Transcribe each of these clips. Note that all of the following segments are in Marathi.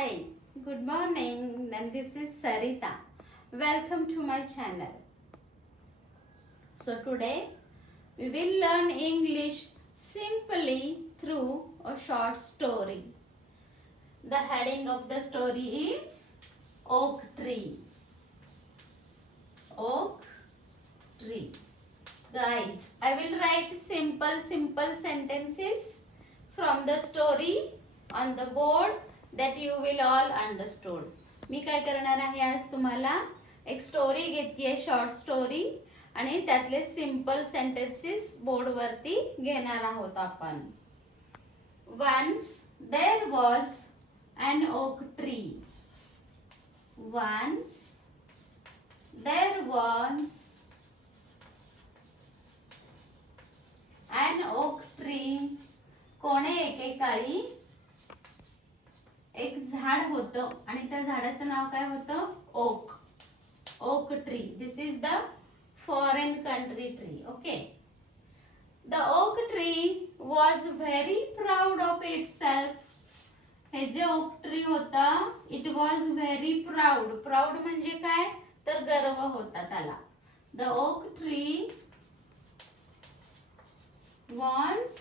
Hi, good morning, and this is Sarita. Welcome to my channel. So, today we will learn English simply through a short story. The heading of the story is Oak Tree. Oak Tree. Guys, I will write simple, simple sentences from the story on the board that you will all understood मी काय करणार आहे आज तुम्हाला एक स्टोरी घेतलीये शॉर्ट स्टोरी आणि त्यातले सिंपल सेंटेन्सेस बोर्डवरती घेणार आहोत आपण. Once there was an oak tree once there was an oak tree कोणे एकेकाळी? एक झाड होतं आणि त्या झाडाचं नाव काय होतं? Oak. Oak tree. This is the foreign country tree okay the oak tree was very proud of itself हे जे ओक ट्री होता it was very proud proud म्हणजे काय? तर गर्व होता त्याला. The oak tree once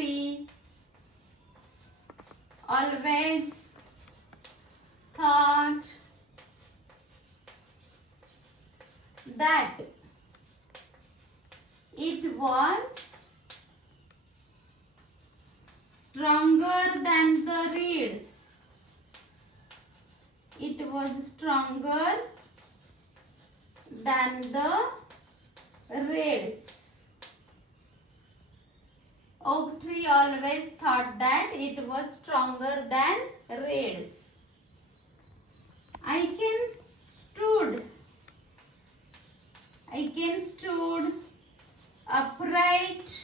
Tree always thought that it was stronger than the reeds it was stronger than the reeds. Oak tree always thought that it was stronger than reeds. I can stood. I can stood upright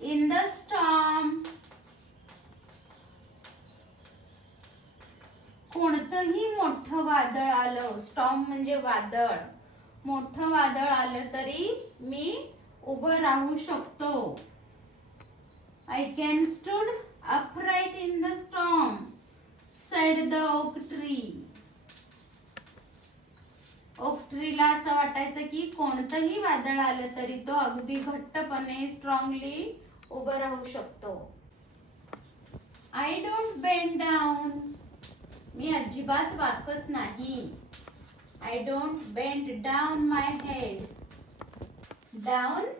in the storm. कोणतंही मोठं वादळ आलं स्टॉम म्हणजे वादळ मोठं वादळ आलं तरी मी उभं राहू शकतो. I can stood upright in the storm said the oak tree oak ट्रीला असं वाटायचं की कोणतंही वादळ आलं तरी तो अगदी घट्टपणे स्ट्रॉंगली उभं राहू शकतो. आय डोंट बेंड डाऊन मी अजिबात वाकत नाही. I don't bend down my head down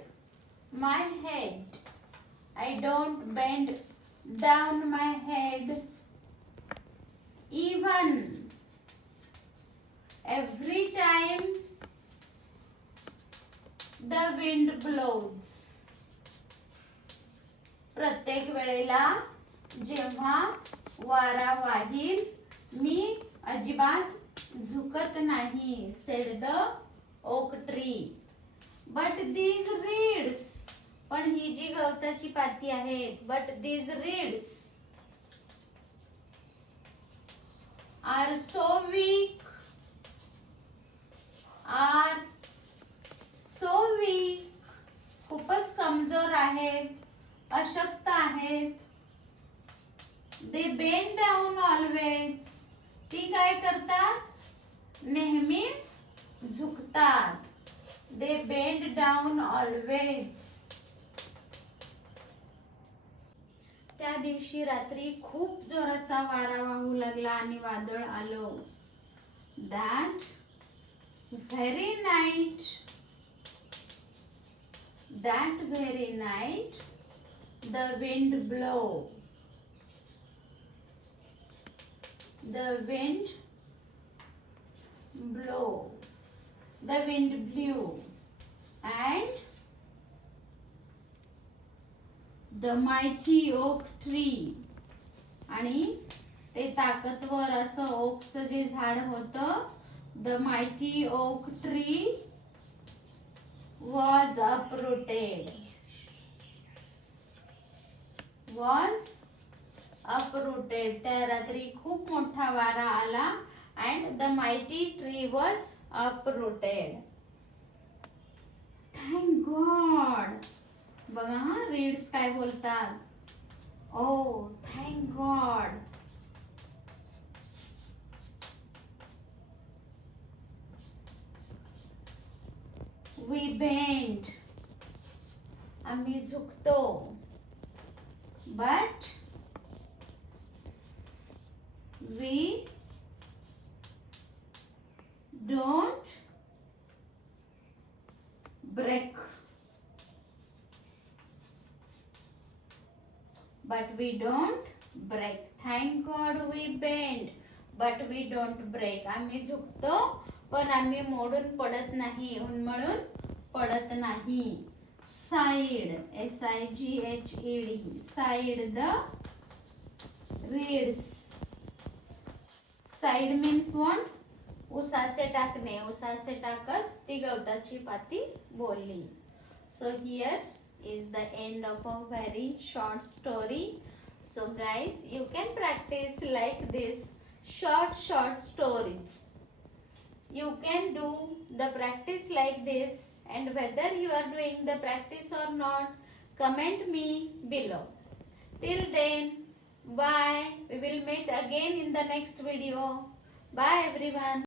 my head I don't bend down my head Even every time the wind blows. प्रत्येक वेळेला जेव्हा वारा वाहील मी अजिबात झुकत नाही said the oak tree but these reeds पण ही जी गवताची पाती आहे but these reeds are so weak are so weak खूपच कमजोर आहेत अशक्त आहेत. दे बेंड डाऊन ऑलवेज ती काय करतात? नेहमीच झुकतात. दे बेंड डाऊन ऑलवेज त्या दिवशी रात्री खूप जोराचा वारा वाहू लागला आणि वादळ आलं. That very night that very night the wind blow the wind blow the wind blew and the mighty oak tree आणि ते ताकदवर असं ओकचं जे झाड होतं the mighty oak tree was uprooted was uprooted त्या रात्री खूप मोठा वारा आला and the mighty tree was uprooted god. बघा हा रीड्स काय बोलतात? Oh thank god we bend आम्ही झुकतो. But we don't break but we don't break. Thank god we bend but we don't break. आम्ही झुकतो पण आम्ही मोडून पडत नाही उन्मळून पडत नाही. Sighed S I G H E D sighed the reeds sighed means want उसासे टाकणे उसासे टाकत ती गवताची पाती बोलली. So here is the end of a very short story. So guys you can practice like this short short stories. You can do the practice like this and whether you are doing the practice or not comment me below. Till then bye. We will meet again in the next video. Bye everyone